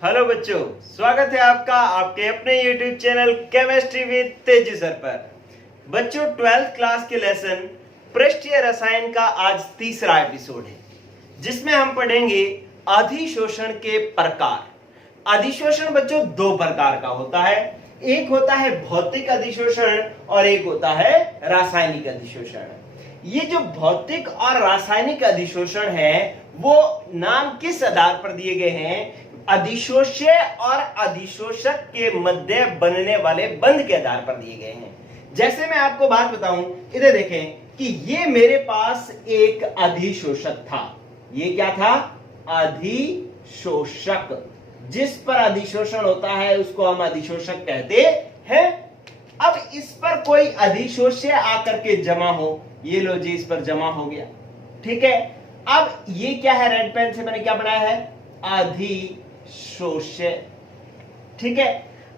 Hello बच्चों, स्वागत है आपका आपके अपने YouTube चैनल केमिस्ट्री विद तेजी सर पर। बच्चों, 12th क्लास के लेसन पृष्ठीय रसायन का आज तीसरा एपिसोड है, जिसमें हम पढ़ेंगे अधिशोषण के प्रकार। अधिशोषण बच्चों दो प्रकार का होता है, एक होता है भौतिक अधिशोषण और एक होता है रासायनिक अधिशोषण। ये जो भौतिक और रासायनिक अधिशोषण है वो नाम किस आधार पर दिए गए हैं? अधिशोष्य और अधिशोषक के मध्य बनने वाले बंध के आधार पर दिए गए हैं। जैसे मैं आपको बात बताऊं, इधर देखें कि ये मेरे पास एक अधिशोषक था। ये क्या था? अधिशोषक। जिस पर अधिशोषण होता है उसको हम अधिशोषक कहते हैं। अब इस पर कोई अधिशोष्य आकर के जमा हो, ये लो जी, इस पर जमा हो गया। ठीक है, अब ये क्या है? रेड पेन से मैंने क्या बनाया है? अधिशोष्य। ठीक है,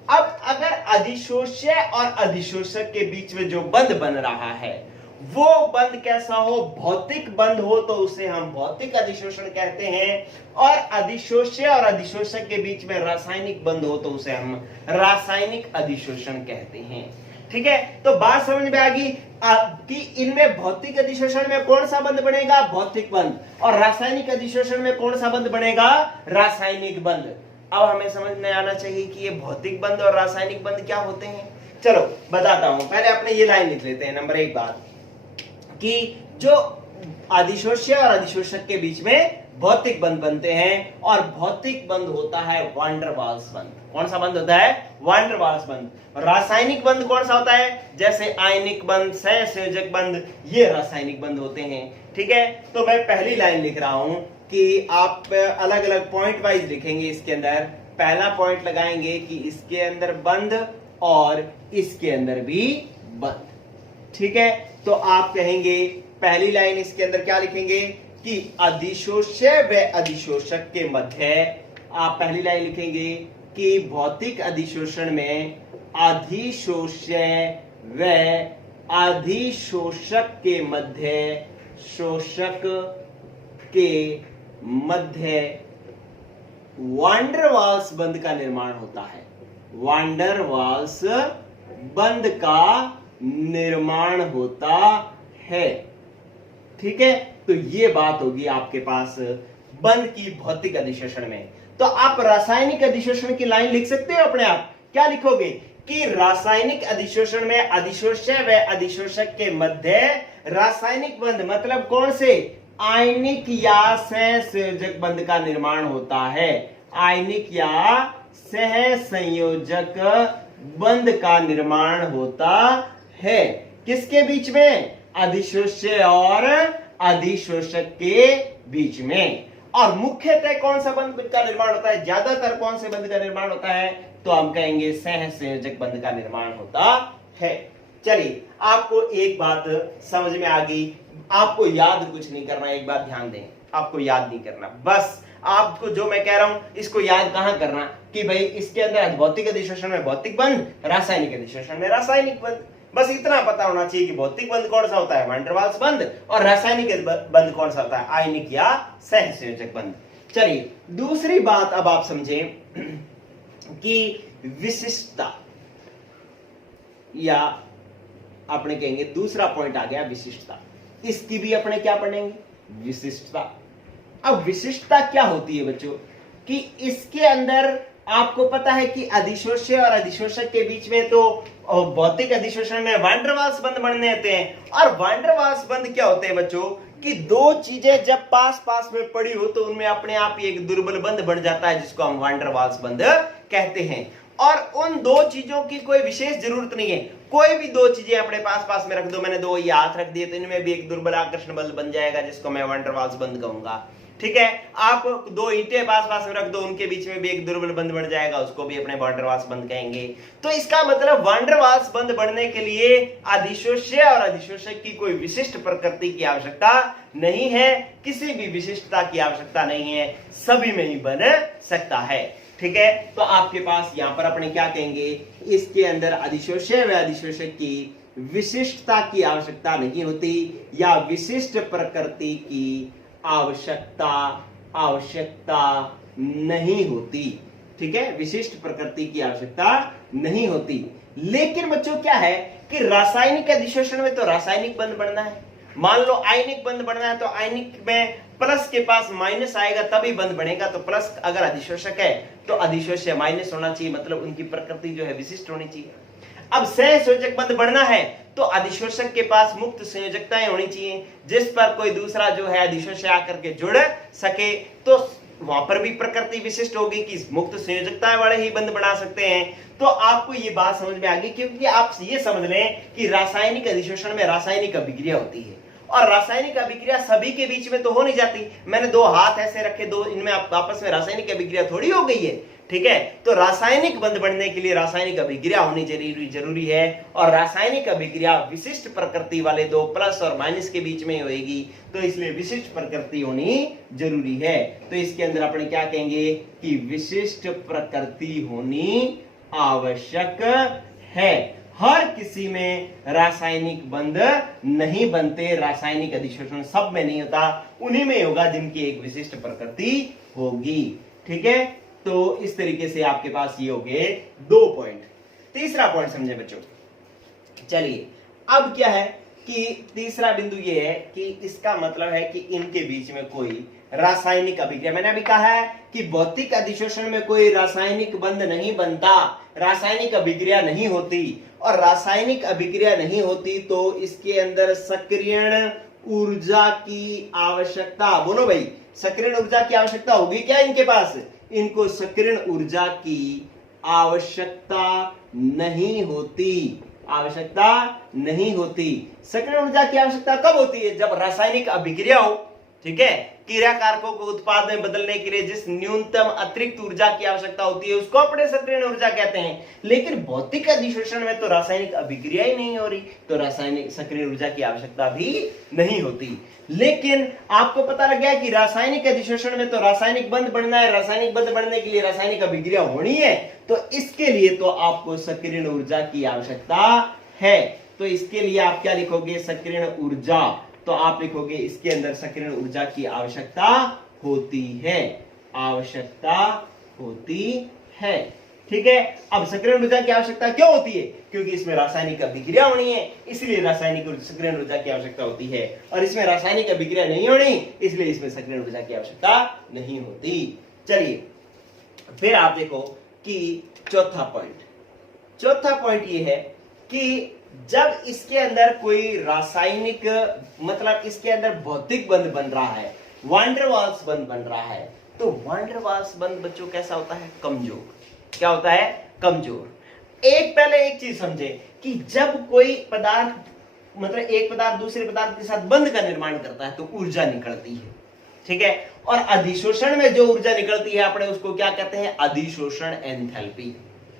अब अगर अधिशोष्य और अधिशोषक के बीच में जो बंध बन रहा है वो बंध कैसा हो? भौतिक बंध हो तो उसे हम भौतिक अधिशोषण कहते हैं, और अधिशोष्य और अधिशोषक के बीच में रासायनिक बंध हो तो उसे हम रासायनिक अधिशोषण कहते हैं। ठीक है, तो बात समझ में आ गई कि इनमें भौतिक अधिशोषण में कौन सा बंध बनेगा? भौतिक बंध। और रासायनिक अधिशोषण में कौन सा बंध बनेगा? रासायनिक बंध। अब हमें समझ में आना चाहिए कि ये भौतिक बंध और रासायनिक बंध क्या होते हैं। चलो बताता हूं, पहले अपने ये लाइन लिख लेते हैं। नंबर एक बात कि जो अधिशोष्य और अधिशोषक के बीच में भौतिक बंध बनते हैं, और भौतिक बंध होता है वान डेर वाल्स बंध। कौन सा बंध होता है? वान डेर वाल्स बंध। रासायनिक बंध कौन सा होता है? जैसे आयनिक बंध, सहसंयोजक बंध, ये रासायनिक बंध होते हैं। ठीक है, तो मैं पहली लाइन लिख रहा हूं कि आप अलग अलग पॉइंट वाइज लिखेंगे। इसके अंदर पहला पॉइंट लगाएंगे कि इसके अंदर बंध और इसके अंदर भी बंध। ठीक है, तो आप कहेंगे पहली लाइन इसके अंदर क्या लिखेंगे कि अधिशोष्य व अधिशोषक के मध्य, आप पहली लाइन लिखेंगे कि भौतिक अधिशोषण में अधिशोष्य व अधिशोषक के मध्य, शोषक के मध्य वान डेर वाल्स बंध का निर्माण होता है। वान डेर वाल्स बंध का निर्माण होता है। ठीक है, तो ये बात होगी आपके पास बंध की भौतिक अधिशोषण में। तो आप रासायनिक अधिशोषण की लाइन लिख सकते हो अपने आप। क्या लिखोगे कि रासायनिक अधिशोषण में अधिशोष्य व अधिशोषक के मध्य रासायनिक बंध, मतलब कौन से? आयनिक या सहसंयोजक बंध का निर्माण होता है। आयनिक या सहसंयोजक बंध का निर्माण होता है। किसके बीच में? अधिशोष्य और अधिशोषक के बीच में। और मुख्यतः कौन सा बंध का निर्माण होता है? ज्यादातर कौन से बंध का निर्माण होता है? तो हम कहेंगे सहसंयोजक बंध का निर्माण होता है। चलिए, आपको एक बात समझ में आ गई। आपको याद कुछ नहीं करना, एक बात ध्यान दें, आपको याद नहीं करना। बस आपको जो मैं कह रहा हूं इसको याद कहां करना कि भाई इसके अंदर भौतिक अधिशोषण में भौतिक बंध, रासायनिक अधिशोषण में रासायनिक बंध। बस इतना पता होना चाहिए कि भौतिक बंध कौन सा होता है? वान डेर वाल्स बंध। और रासायनिक बंध कौन सा होता है? आयनिक या सहसंयोजक बंध। चलिए, दूसरी बात अब आप समझें कि विशिष्टता, या अपने कहेंगे दूसरा पॉइंट आ गया विशिष्टता। इसकी भी अपने क्या पढ़ेंगे? विशिष्टता। अब विशिष्टता क्या होती है बच्चों? कि इसके अंदर आपको पता है कि अधिशोष्य और अधिशोषक के बीच में तो भौतिक अधिशोषण में वान डेर वाल्स बंध बनने होते हैं। और वान डेर वाल्स बंध क्या होते हैं बच्चों? कि दो चीजें जब पास पास में पड़ी हो तो उनमें अपने आप ही एक दुर्बल बंध बन जाता है, जिसको हम वान डेर वाल्स बंध कहते हैं। और उन दो चीजों की कोई विशेष जरूरत नहीं है। कोई भी दो चीजें अपने पास पास में रख दो, मैंने दो ये हाथ रख दिए तो इनमें भी एक दुर्बल आकर्षण बल बन जाएगा, जिसको मैं वान डेर वाल्स बंध कहूंगा। ठीक है, आप दो ईंटें पास पास में रख दो, उनके बीच में भी एक दुर्बल बंध बन जाएगा, उसको भी अपने वान डेर वाल्स बंध कहेंगे। तो इसका मतलब वान डेर वाल्स बंध बनने के लिए अधिशोष्य और अधिशोषक की कोई विशिष्ट प्रकृति की आवश्यकता नहीं है, किसी भी विशिष्टता की आवश्यकता नहीं है, सभी में ही बन सकता है। ठीक है, तो आपके पास यहां पर अपने क्या कहेंगे? इसके अंदर अधिशोष्य व अधिशोषक की विशिष्टता की आवश्यकता नहीं होती, या विशिष्ट प्रकृति की आवश्यकता नहीं होती। ठीक है, विशिष्ट प्रकृति की आवश्यकता नहीं होती। लेकिन बच्चों क्या है कि रासायनिक अधिशोषण में तो रासायनिक बंध बनना है। मान लो आयनिक बंध बनना है तो आयनिक में प्लस के पास माइनस आएगा तभी बंध बनेगा। तो प्लस अगर अधिशोषक है तो अधिशोष्य माइनस होना चाहिए, मतलब उनकी प्रकृति जो है विशिष्ट होनी चाहिए। अब सहसंयोजक बंध बनना है तो अधिशोषक के पास मुक्त संयोजकताएं होनी चाहिए, जिस पर कोई दूसरा जो है अधिशोष्य आकर के जुड़ सके। तो वहां पर भी प्रकृति विशिष्ट होगी कि मुक्त संयोजकता वाले ही बंध बना सकते हैं। तो आपको ये बात समझ में आ गई, क्योंकि आप ये समझ लें कि रासायनिक अधिशोषण में रासायनिक अभिक्रिया होती है और रासायनिक अभिक्रिया सभी के बीच में तो हो नहीं जाती। मैंने दो हाथ ऐसे रखे, दो इनमें आपस में रासायनिक अभिक्रिया थोड़ी हो गई है, ठीक है। तो रासायनिक बंध बनने के लिए रासायनिक अभिक्रिया होनी जरूरी है और रासायनिक अभिक्रिया विशिष्ट प्रकृति वाले दो प्लस और माइनस के बीच में होगी, तो इसलिए विशिष्ट प्रकृति होनी जरूरी है। तो इसके अंदर अपने क्या कहेंगे कि विशिष्ट प्रकृति होनी आवश्यक है। हर किसी में रासायनिक बंध नहीं बनते, रासायनिक अधिशोषण सब में नहीं होता, उन्हीं में होगा जिनकी एक विशिष्ट प्रकृति होगी, ठीक है। तो इस तरीके से आपके पास ये हो गए 2 पॉइंट। तीसरा पॉइंट समझे बच्चों, चलिए अब क्या है कि तीसरा बिंदु ये है कि इसका मतलब है कि इनके बीच में कोई रासायनिक अभिक्रिया, मैंने अभी कहा है कि भौतिक अधिशोषण में कोई रासायनिक बंध नहीं बनता, रासायनिक अभिक्रिया नहीं होती, और रासायनिक अभिक्रिया नहीं होती तो इसके अंदर सक्रियण ऊर्जा की आवश्यकता, बोलो भाई, सक्रियण ऊर्जा की आवश्यकता होगी क्या इनके पास? इनको सक्रियण ऊर्जा की आवश्यकता नहीं होती, आवश्यकता नहीं होती। सक्रियण ऊर्जा की आवश्यकता कब होती है? जब रासायनिक अभिक्रिया हो, ठीक है। क्रिया कारकों को उत्पाद में बदलने के लिए जिस न्यूनतम अतिरिक्त ऊर्जा की आवश्यकता होती है उसको अपने सक्रियण ऊर्जा कहते हैं। लेकिन भौतिक अधिशोषण में तो रासायनिक अभिक्रिया ही नहीं हो रही, तो रासायनिक सक्रियण ऊर्जा की आवश्यकता भी नहीं होती। लेकिन आपको पता लग गया कि रासायनिक अधिशोषण में तो रासायनिक बंध बनना है, रासायनिक बंध बनने के लिए रासायनिक अभिक्रिया होनी है, तो इसके लिए तो आपको सक्रियण ऊर्जा की आवश्यकता है। तो इसके लिए आप क्या लिखोगे? सक्रियण ऊर्जा। तो आप लिखोगे इसके अंदर सक्रियण ऊर्जा की आवश्यकता होती है, आवश्यकता होती है, ठीक है। अब सक्रियण ऊर्जा की आवश्यकता क्यों होती है? क्योंकि इसमें रासायनिक अभिक्रिया होनी है, इसलिए रासायनिक सक्रियण ऊर्जा की आवश्यकता होती है, और इसमें रासायनिक अभिक्रिया नहीं होनी, इसलिए इसमें सक्रियण ऊर्जा की आवश्यकता नहीं होती। चलिए फिर आप देखो कि चौथा पॉइंट ये है कि जब इसके अंदर कोई रासायनिक, मतलब इसके अंदर भौतिक बंध बन रहा है, वान डेर वाल्स बंध बन रहा है, तो वान डेर वाल्स बंध बच्चों कैसा होता है? कमजोर। क्या होता है? कमजोर। पहले एक चीज समझे कि जब कोई पदार्थ, मतलब एक पदार्थ दूसरे पदार्थ के साथ बंध का निर्माण करता है तो ऊर्जा निकलती है, ठीक है। और अधिशोषण में जो ऊर्जा निकलती है अपने उसको क्या कहते हैं? अधिशोषण एंथैल्पी।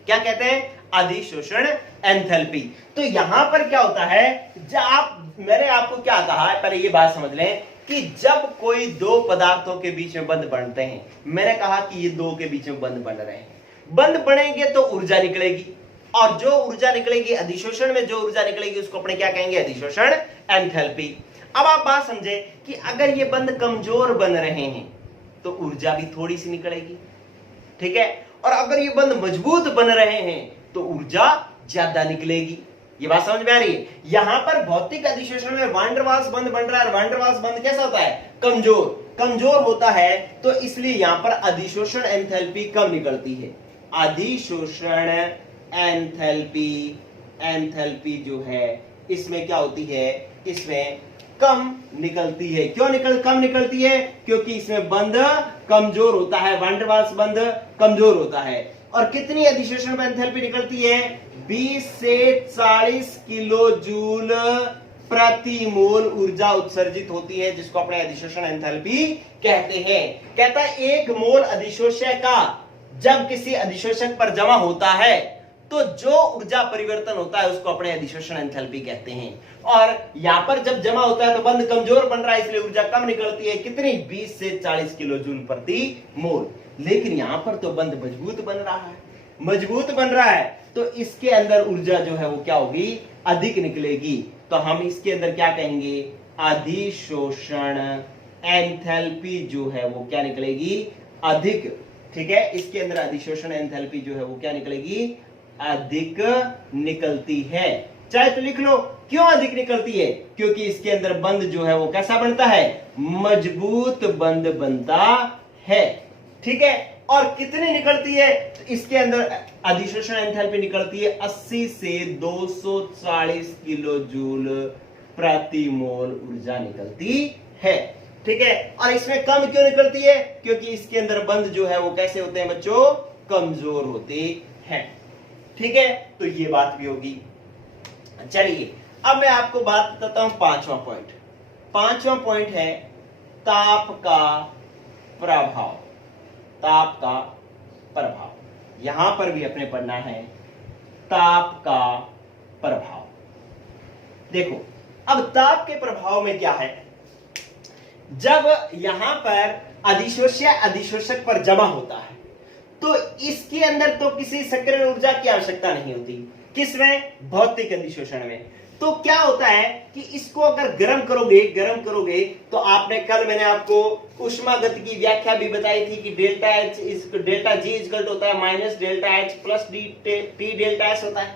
क्या कहते हैं? अधिशोषण एंथैल्पी। तो यहां पर क्या होता है, मैंने आपको क्या कहा है, पहले ये बात समझ लें कि जब कोई दो पदार्थों के बीच में बंध बनते हैं, मैंने कहा कि ये दो के बीच में बंध बन रहे हैं, बंध बनेंगे तो ऊर्जा निकलेगी, और जो ऊर्जा निकलेगी अधिशोषण में जो ऊर्जा निकलेगी उसको अपने क्या कहेंगे? अधिशोषण एंथैल्पी। अब आप बात समझे कि अगर ये बंध कमजोर बन रहे हैं तो ऊर्जा भी थोड़ी सी निकलेगी, ठीक है, और अगर ये बंध मजबूत बन रहे हैं तो ऊर्जा ज्यादा निकलेगी। ये बात समझ में आ रही है? यहां पर भौतिक अधिशोषण में वान डेर वाल्स बंध बन रहा है, वान डेर वाल्स बंध कैसा होता है? कमजोर होता है, तो इसलिए यहां पर अधिशोषण एंथैल्पी कम निकलती है। अधिशोषण एंथैल्पी जो है इसमें क्या होती है? इसमें कम निकलती है। क्यों कम निकलती है? क्योंकि इसमें बंध कमजोर होता है, वान डेर वाल्स बंध कमजोर होता है। और कितनी अधिशोषण में एंथैल्पी निकलती है? 20 से 40 किलो जूल प्रति मोल ऊर्जा उत्सर्जित होती है, जिसको अपने अधिशोषण एंथैल्पी कहते हैं। कहता है 1 मोल अधिशोष्य का जब किसी अधिशोषक पर जमा होता है तो जो ऊर्जा परिवर्तन होता है उसको अपने अधिशोषण एंथैल्पी कहते हैं। और यहां पर जब जमा होता है तो बंध कमजोर बन रहा है, इसलिए ऊर्जा कम निकलती है। कितनी? 20 से 40 किलो जूल प्रति मोल। लेकिन यहां पर तो बंध मजबूत बन रहा है, तो इसके अंदर ऊर्जा जो है वो क्या होगी? अधिक निकलेगी। तो हम इसके अंदर क्या कहेंगे? अधिशोषण एंथैल्पी जो है वो क्या निकलेगी? अधिक ठीक है, इसके अंदर अधिशोषण एंथैल्पी जो है वो क्या निकलेगी, अधिक निकलती है। चाहे तो लिख लो क्यों अधिक निकलती है, क्योंकि इसके अंदर बंध जो है वो कैसा बनता है, मजबूत बंध बनता है। ठीक है, और कितनी निकलती है, तो इसके अंदर अधिशोषण एंथैल्पी निकलती है 80 से 240 किलो जूल प्रति मोल ऊर्जा निकलती है। ठीक है, और इसमें कम क्यों निकलती है, क्योंकि इसके अंदर बंध जो है वो कैसे होते हैं बच्चों, कमजोर होते हैं। ठीक है, तो ये बात भी होगी। चलिए अब मैं आपको बात बताता हूं पांचवा पॉइंट। पांचवा पॉइंट है ताप का प्रभाव। ताप का प्रभाव यहां पर भी अपने पढ़ना है, ताप का प्रभाव। देखो अब ताप के प्रभाव में क्या है, जब यहां पर अधिशोष्य अधिशोषक पर जमा होता है तो इसके अंदर तो किसी सक्रिय ऊर्जा की आवश्यकता नहीं होती। किसमें, भौतिक अधिशोषण में। तो क्या होता है कि इसको अगर गर्म करोगे तो आपने कल मैंने आपको ऊष्मा गति की व्याख्या भी बताई थी कि डेल्टा जी इक्वल होता है minus delta H plus T delta S होता है।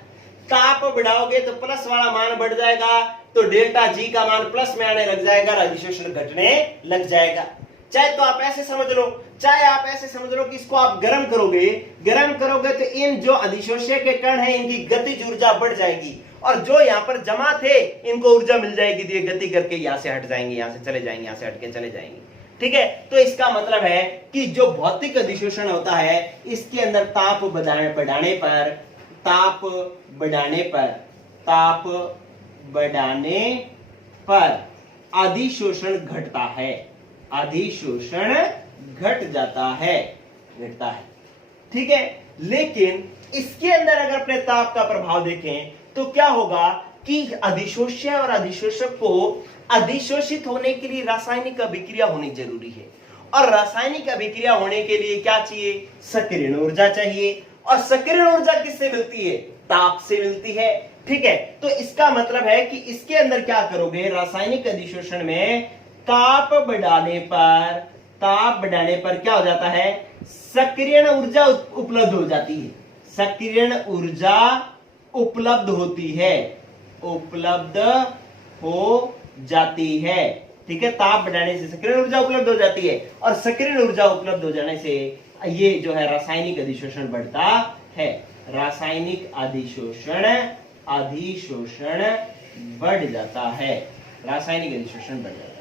ताप बढ़ाओगे तो प्लस वाला मान बढ़ जाएगा, तो डेल्टा जी का मान प्लस में आने लग जाएगा और अधिशोषण घटने लग जाएगा। चाहे तो आप ऐसे समझ लो, चाहे आप ऐसे समझ लो कि इसको आप गर्म करोगे तो इन जो अधिशोष्य के कण हैं इनकी गतिज ऊर्जा बढ़ जाएगी, और जो यहाँ पर जमा थे इनको ऊर्जा मिल जाएगी, तो ये गति करके यहां से हट जाएंगे, यहां से चले जाएंगे, यहां से हट के चले जाएंगे। ठीक है, तो इसका मतलब है कि जो भौतिक अधिशोषण होता है इसके अंदर ताप बढ़ाने पर अधिशोषण घटता है, अधिशोषण घट जाता है। ठीक है, लेकिन इसके अंदर अगर अपने ताप का प्रभाव देखें तो क्या होगा कि अधिशोष्य और अधिशोषक को अधिशोषित होने के लिए रासायनिक अभिक्रिया होनी जरूरी है, और रासायनिक अभिक्रिया होने के लिए क्या चाहिए, सक्रिय ऊर्जा चाहिए। और सक्रिय ऊर्जा किससे मिलती है, ताप से मिलती है। ठीक है, तो इसका मतलब है कि इसके अंदर क्या करोगे, रासायनिक अधिशोषण में ताप बढ़ाने पर क्या हो जाता है, सक्रिय ऊर्जा उपलब्ध हो जाती है, सक्रिय ऊर्जा उपलब्ध हो जाती है। ठीक है, ताप बढ़ाने से सक्रिय ऊर्जा उपलब्ध हो जाती है, और सक्रिय ऊर्जा उपलब्ध हो जाने से ये जो है रासायनिक अधिशोषण बढ़ता है। रासायनिक अधिशोषण बढ़ जाता है, रासायनिक अधिशोषण बढ़ जाता है।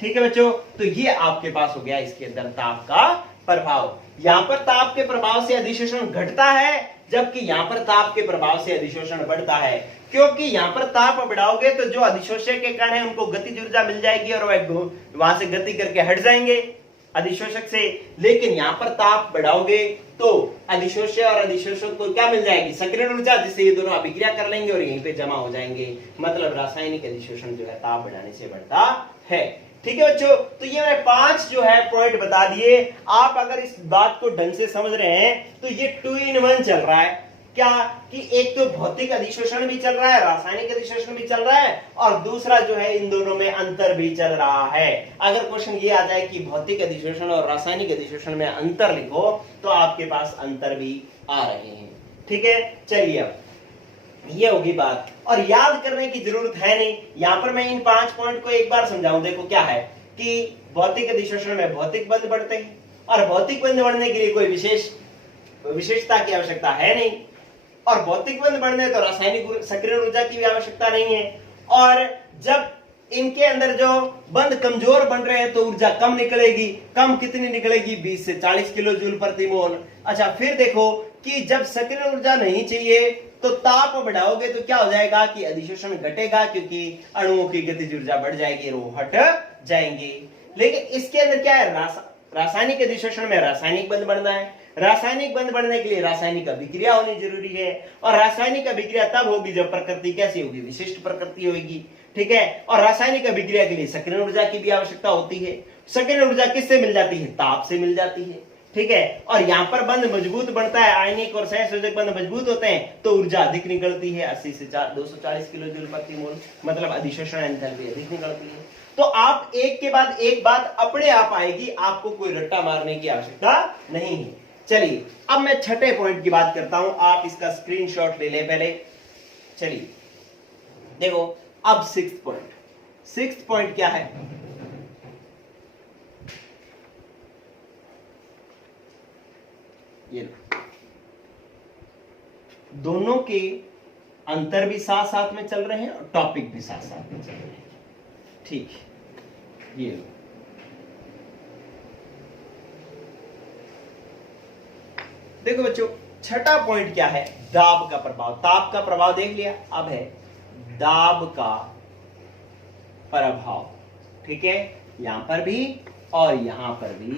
ठीक है बच्चों, तो ये आपके पास हो गया इसके अंदर ताप का प्रभाव। यहां पर ताप के प्रभाव से अधिशोषण घटता है, जबकि यहां पर ताप के प्रभाव से अधिशोषण बढ़ता है, क्योंकि यहां पर ताप बढ़ाओगे तो जो अधिशोष्य के कण है उनको गतिज ऊर्जा मिल जाएगी और वह वहां से गति करके हट जाएंगे अधिशोषक से। लेकिन यहां पर ताप बढ़ाओगे तो अधिशोष्य और अधिशोषक को क्या मिल जाएगी, सक्रिय ऊर्जा, जिससे ये दोनों अभिक्रिया कर लेंगे और यहीं पे जमा हो जाएंगे। मतलब रासायनिक अधिशोषण जो है ताप बढ़ाने से बढ़ता है। ठीक है बच्चों, तो ये मैंने 5 जो है पॉइंट बता दिए। आप अगर इस बात को ढंग से समझ रहे हैं तो ये 2 in 1 चल रहा है। क्या कि एक तो भौतिक अधिशोषण भी चल रहा है, रासायनिक अधिशोषण भी चल रहा है, और दूसरा जो है इन दोनों में अंतर भी चल रहा है। अगर क्वेश्चन ये आ जाए कि भौतिक अधिशोषण और रासायनिक अधिशोषण में अंतर लिखो, तो आपके पास अंतर भी आ रहे हैं। ठीक है, चलिए अब ये होगी बात, और याद करने की जरूरत है नहीं। यहां पर मैं इन 5 पॉइंट को एक बार समझाऊं। देखो क्या है कि भौतिक अधिशोषण में भौतिक बंध बढ़ते हैं, और भौतिक बंध बढ़ने के लिए कोई विशेषता की आवश्यकता है नहीं, और भौतिक बंध बढ़ने तो रासायनिक सक्रिय ऊर्जा की भी आवश्यकता नहीं है। और जब इनके अंदर जो बंध कमजोर बन रहे हैं तो ऊर्जा कम निकलेगी। कम कितनी निकलेगी, 20 से 40 किलो जूल प्रति मोल। अच्छा, फिर देखो कि जब सक्रिय ऊर्जा नहीं चाहिए तो ताप बढ़ाओगे तो क्या हो जाएगा कि अधिशोषण घटेगा, क्योंकि अणुओं की गतिज ऊर्जा बढ़ जाएगी और वो हट जाएंगे। लेकिन इसके अंदर क्या है, रासायनिक अधिशोषण में रासायनिक बंध बढ़ना है। रासायनिक बंध बढ़ने के लिए रासायनिक अभिक्रिया होनी जरूरी है, और रासायनिक अभिक्रिया तब होगी जब प्रकृति कैसी होगी, विशिष्ट प्रकृति होगी। ठीक है, और रासायनिक अभिक्रिया के लिए सक्रिय ऊर्जा की भी आवश्यकता होती है। सक्रिय ऊर्जा किससे मिल जाती है, ताप से मिल जाती है। ठीक है। और यहां पर बंध मजबूत बनता है, आयनिक और सहसंयोजक बंध मजबूत होते हैं तो ऊर्जा अधिक निकलती है, 80 से 240 किलो जूल प्रति मोल, मतलब अधिशोषण एंथैल्पी अधिक निकलती है। तो आप एक के बाद एक बात अपने आप आएगी, आपको कोई रट्टा मारने की आवश्यकता नहीं है। चलिए अब मैं छठे पॉइंट की बात करता हूं, आप इसका स्क्रीनशॉट ले लें पहले। चलिए देखो अब सिक्स्थ पॉइंट क्या है, ये दोनों के अंतर भी साथ साथ में चल रहे हैं और टॉपिक भी साथ साथ में चल रहे हैं, ठीक है। ये लो, देखो बच्चों छठा पॉइंट क्या है, दाब का प्रभाव। ताप का प्रभाव देख लिया, अब है दाब का प्रभाव, ठीक है। यहां पर भी और यहां पर भी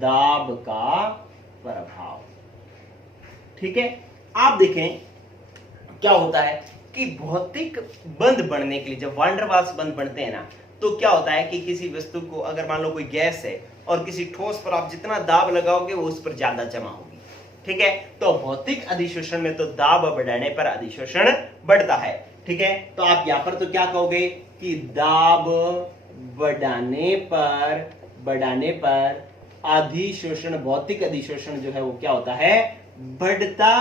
दाब का प्रभाव, ठीक है। आप देखें क्या होता है कि भौतिक बंध बनने के लिए जब वान डेर वाल्स बंध बनते हैं ना, तो क्या होता है कि किसी वस्तु को अगर मान लो कोई गैस है और किसी ठोस पर आप जितना दाब लगाओगे वो उस पर ज्यादा जमा होगी, ठीक है। तो भौतिक अधिशोषण में तो दाब बढ़ाने पर अधिशोषण बढ़ता है, ठीक है। तो आप यहां पर तो क्या कहोगे कि दाब बढ़ाने पर अधिशोषण, भौतिक अधिशोषण जो है वो क्या होता है, बढ़ता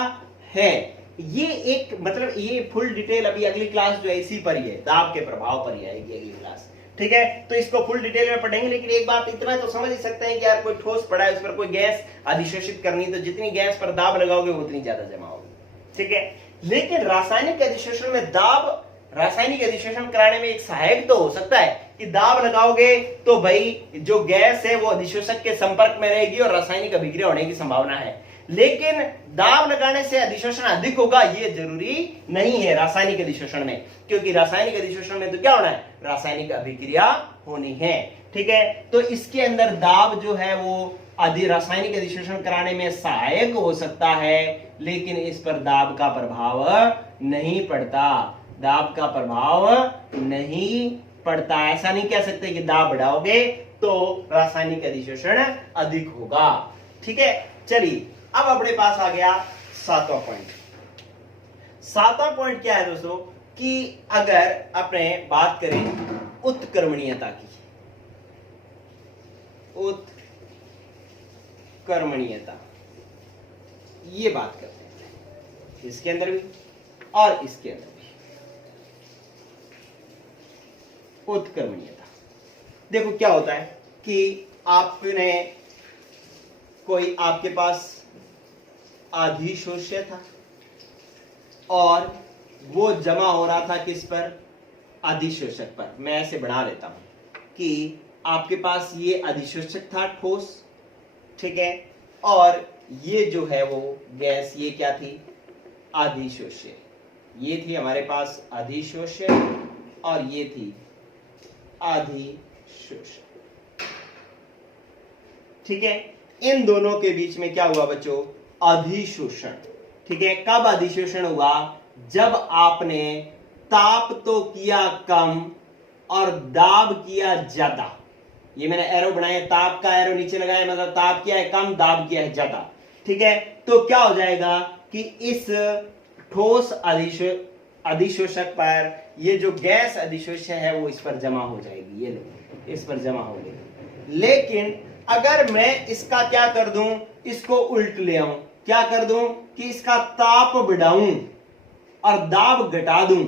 है। ये एक मतलब ये फुल डिटेल अभी अगली क्लास जो है इसी पर ही है, दाब के प्रभाव पर ही आएगी अगली क्लास, ठीक है। तो इसको फुल डिटेल में पढ़ेंगे, लेकिन एक बात इतना तो समझ ही सकते हैं कि यार कोई ठोस पड़ा है, उस पर कोई गैस अधिशोषित करनी, तो जितनी गैस पर दाब लगाओगे उतनी ज्यादा जमा होगी, ठीक है। लेकिन रासायनिक अधिशोषण में दाब, रासायनिक अधिशोषण कराने में एक सहायक तो हो सकता है कि दाब लगाओगे तो भाई जो गैस है वो अधिशोषक के संपर्क में रहेगी और रासायनिक अभिक्रिया होने की संभावना है। लेकिन दाब लगाने से अधिशोषण अधिक होगा ये जरूरी नहीं है रासायनिक अधिशोषण में, क्योंकि रासायनिक अधिशोषण में तो क्या होना है, रासायनिक अभिक्रिया होनी है, ठीक है। तो इसके अंदर दाब जो है वो रासायनिक अधिशोषण कराने में सहायक हो सकता है, लेकिन इस पर दाब का प्रभाव नहीं पड़ता, दाब का प्रभाव नहीं पड़ता। ऐसा नहीं कह सकते कि दाब बढ़ाओगे तो रासायनिक अधिशोषण अधिक होगा, ठीक है। चलिए अब अपने पास आ गया सातवां पॉइंट। सातवां पॉइंट क्या है दोस्तों कि अगर अपने बात करें उत्क्रमणीयता की, उत्क्रमणीयता, ये बात करते हैं इसके अंदर भी और इसके अंदर भी। उत्क्रमणीयता देखो क्या होता है कि आपने कोई आपके पास अधिशोष्य था और वो जमा हो रहा था किस पर, अधिशोषक पर। मैं ऐसे बना लेता हूं कि आपके पास ये अधिशोषक था ठोस, ठीक है, और ये जो है वो गैस, ये क्या थी, अधिशोष्य। ये थी हमारे पास अधिशोष्य और ये थी अधिशोषक, ठीक है। इन दोनों के बीच में क्या हुआ बच्चों, अधिशोषण, ठीक है। कब अधिशोषण हुआ, जब आपने ताप तो किया कम और दाब किया ज्यादा। ये मैंने एरो बनाया, ताप का एरो नीचे लगाया, मतलब ताप किया है कम, दाब किया है ज्यादा, ठीक है। तो क्या हो जाएगा कि इस ठोस अधिशोषक पर ये जो गैस अधिशोष्य है वो इस पर जमा हो जाएगी, ये लो इस पर जमा हो गई। लेकिन अगर मैं इसका क्या कर दूं, इसको उल्ट ले आऊं, क्या कर दूं कि इसका ताप बढ़ाऊं और दाब घटा दूं,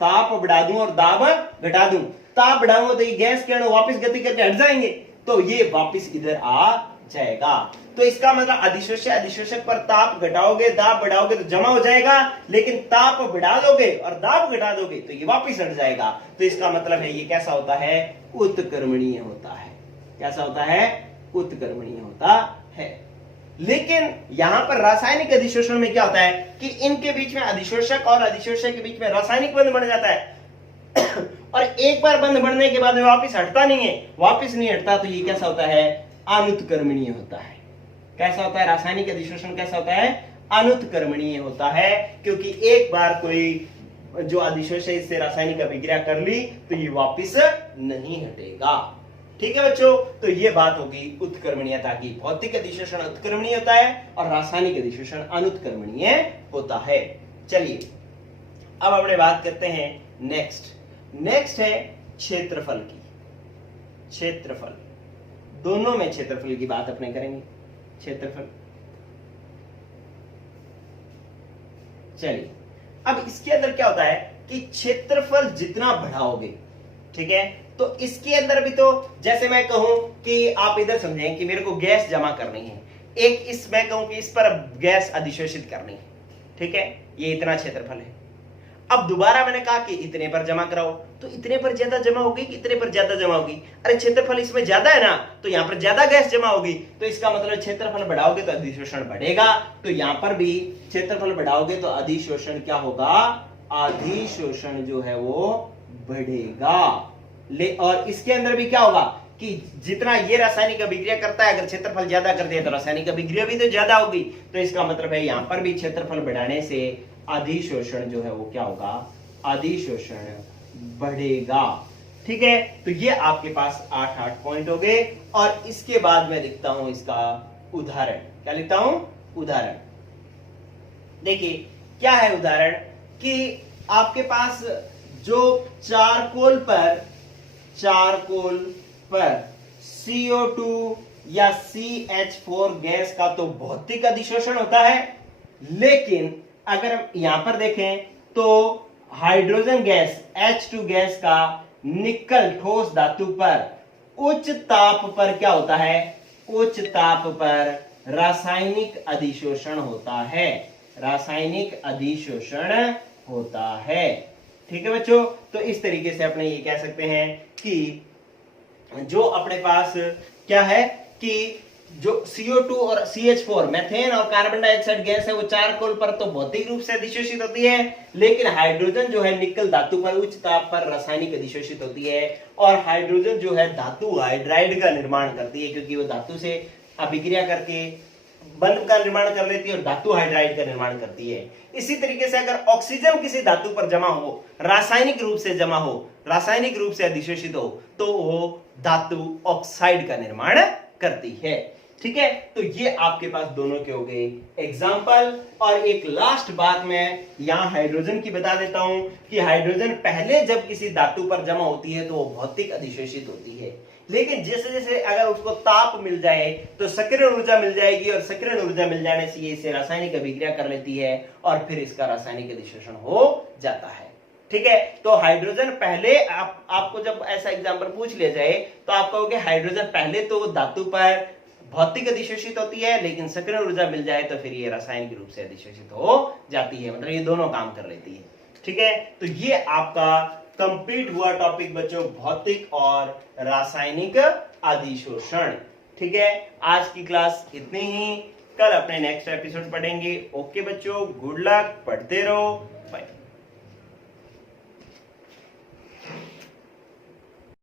ताप बढ़ा दूं और दाब घटा दूं। ताप बढ़ाऊंगा तो ये गैस के अणु वापस गति करके हट जाएंगे, तो ये वापस इधर आ जाएगा। तो इसका मतलब अधिशोषक पर ताप घटाओगे दाब बढ़ाओगे तो जमा हो जाएगा, लेकिन ताप बढ़ा दोगे और दाब घटा दोगे तो ये वापस हट जाएगा। तो इसका मतलब है ये कैसा होता है, उत्क्रमणीय होता है। कैसा होता है, उत्क्रमणीय होता है। लेकिन यहां पर रासायनिक अधिशोषण में क्या होता है कि इनके बीच में अधिशोषक और अधिशोषक के बीच में रासायनिक बंध बन जाता है और एक बार बंध बढ़ने के बाद में वापस हटता नहीं है, वापस नहीं हटता, तो ये कैसा होता है, अनुत्क्रमणीय होता है। कैसा होता है, रासायनिक अधिशोषण कैसा होता है, अनुत्क्रमणीय होता है, क्योंकि एक बार कोई जो अधिशोषक इससे रासायनिक अभिक्रिया कर ली तो ये वापस नहीं हटेगा। ठीक है बच्चों, तो ये बात होगी उत्क्रमणीयता की। भौतिक अधिशोषण उत्क्रमणीय होता है और रासायनिक अधिशोषण अनुत्क्रमणीय होता है। चलिए अब अपने बात करते हैं नेक्स्ट है क्षेत्रफल की। क्षेत्रफल, दोनों में क्षेत्रफल की बात अपने करेंगे। क्षेत्रफल, चलिए अब इसके अंदर क्या होता है कि क्षेत्रफल जितना बढ़ाओगे, ठीक है, तो इसके अंदर भी तो जैसे मैं कहूं कि आप इधर समझें कि मेरे को गैस जमा करनी है, एक इस मैं कहूं कि इस पर गैस अधिशोषित करनी है, ठीक है, ये इतना क्षेत्रफल है। अब दोबारा मैंने कहा कि इतने पर जमा कराओ, तो इतने पर ज्यादा जमा होगी कि इतने पर ज्यादा जमा होगी? अरे क्षेत्रफल इसमें ज्यादा है ना, तो यहां पर ज्यादा गैस जमा होगी, तो इसका मतलब क्षेत्रफल बढ़ाओगे तो अधिशोषण बढ़ेगा। तो यहां पर भी क्षेत्रफल बढ़ाओगे तो अधिशोषण क्या होगा? अधिशोषण जो है वो बढ़ेगा। और इसके अंदर भी क्या होगा कि जितना ये रासायनिक अभिक्रिया करता है, अगर क्षेत्रफल ज्यादा कर दिया तो रासायनिक अभिक्रिया भी तो ज्यादा होगी। तो इसका मतलब है यहां पर भी क्षेत्रफल बढ़ाने से अधिशोषण जो है वो क्या होगा? अधिशोषण बढ़ेगा। ठीक है, तो ये आपके पास 8 पॉइंट हो गए। और इसके बाद मैं लिखता हूं इसका उदाहरण। क्या लिखता हूं? उदाहरण। देखिए क्या है उदाहरण कि आपके पास जो चारकोल पर CO2 या CH4 गैस का तो भौतिक अधिशोषण होता है, लेकिन अगर हम यहां पर देखें तो हाइड्रोजन गैस H2 गैस का निकल ठोस धातु पर उच्च ताप पर क्या होता है? उच्च ताप पर रासायनिक अधिशोषण होता है। रासायनिक अधिशोषण होता है। ठीक है बच्चों, तो इस तरीके से अपने ये कह सकते हैं कि जो अपने पास क्या है कि जो CO2 और CH4 मेथेन और कार्बन डाइऑक्साइड गैस है वो चारकोल पर तो भौतिक रूप से अधिशोषित होती है, लेकिन हाइड्रोजन जो है निकल धातु पर उच्च ताप पर रासायनिक अधिशोषित होती है। और हाइड्रोजन जो है धातु हाइड्राइड का निर्माण करती है, क्योंकि वो धातु से अभिक्रिया करके बंध का निर्माण कर लेती है और धातु हाइड्राइड का निर्माण करती है। इसी तरीके से अगर ऑक्सीजन किसी धातु पर जमा हो, रासायनिक रूप से जमा हो, रासायनिक रूप से अधिशोषित हो, तो वो धातु ऑक्साइड का निर्माण करती है। ठीक है, तो ये आपके पास दोनों के हो गए एग्जाम्पल। और एक लास्ट बात मैं यहां हाइड्रोजन की बता देता हूं कि हाइड्रोजन पहले जब किसी धातु पर जमा होती है तो वो भौतिक अधिशोषित होती है, लेकिन जैसे जैसे अगर उसको ताप मिल जाए तो सक्रियण ऊर्जा मिल जाएगी, और सक्रियण ऊर्जा मिल जाने से ये इसे रासायनिक अभिक्रिया कर लेती है और फिर इसका रासायनिक अधिशोषण हो जाता है। ठीक है, तो हाइड्रोजन पहले आपको जब ऐसा एग्जांपल पूछ लिया जाए तो आप कहोगे हाइड्रोजन पहले तो धातु पर भौतिक अधिशोषित होती है, लेकिन सक्रियण ऊर्जा मिल जाए तो फिर ये रासायनिक रूप से अधिशोषित हो जाती है। मतलब ये दोनों काम कर लेती है। ठीक है, तो ये आपका कंप्लीट हुआ टॉपिक बच्चों, भौतिक और रासायनिक अधिशोषण। ठीक है, आज की क्लास इतनी ही, कल अपने नेक्स्ट एपिसोड पढ़ेंगे। ओके बच्चों, गुड लक, पढ़ते रहो।